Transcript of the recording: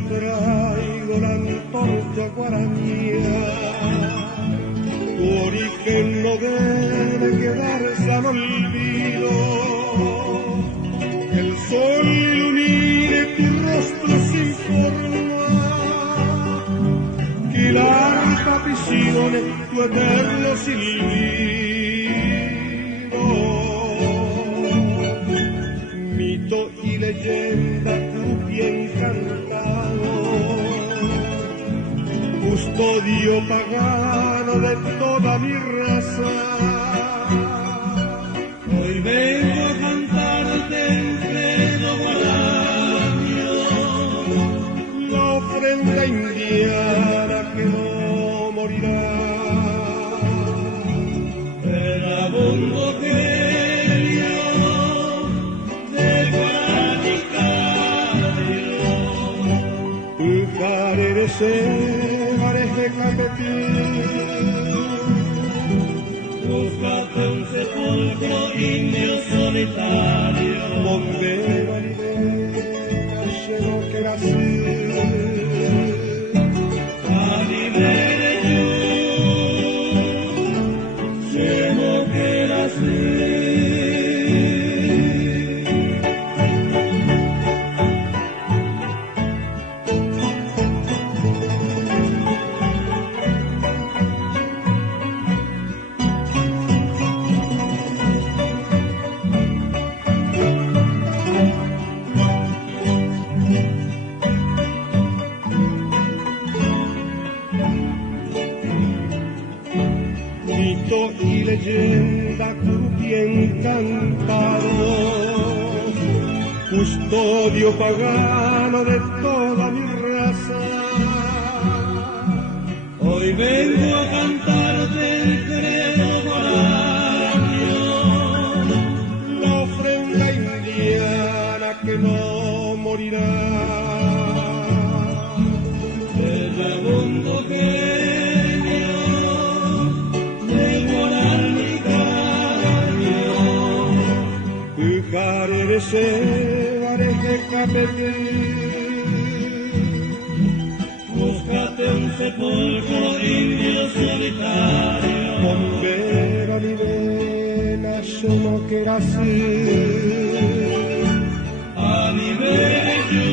te traigo la antorcha guaraña. Tu origen no debe quedarse al olvido. Que el sol ilumine tu rostro sin forma. Que el arpa apasione tu eterno silbido. Mito y leyenda, crupi encantado, custodio pagano de toda mi raza. Hoy vengo a cantarte en pleno guaraño la ofrenda indiana que no morirá. El abundo genio de Guaranicano. Ujarerese, areje capetín. Búscate un sepulcro indio solitario. Bombero alibera, lleno que nací. Alibere yo, lleno que nací. Mito y leyenda, crupi encantado, custodio pagano de toda mi raza. Hoy vengo a cantarte el credo guaraño, La ofrenda indiana que no morirá. el abundo genio de Guaranicano. Ujarerese, areje capetín. Búscate un sepulcro indio solitario. Bombero alivena, lleno que nací. Alibere yo,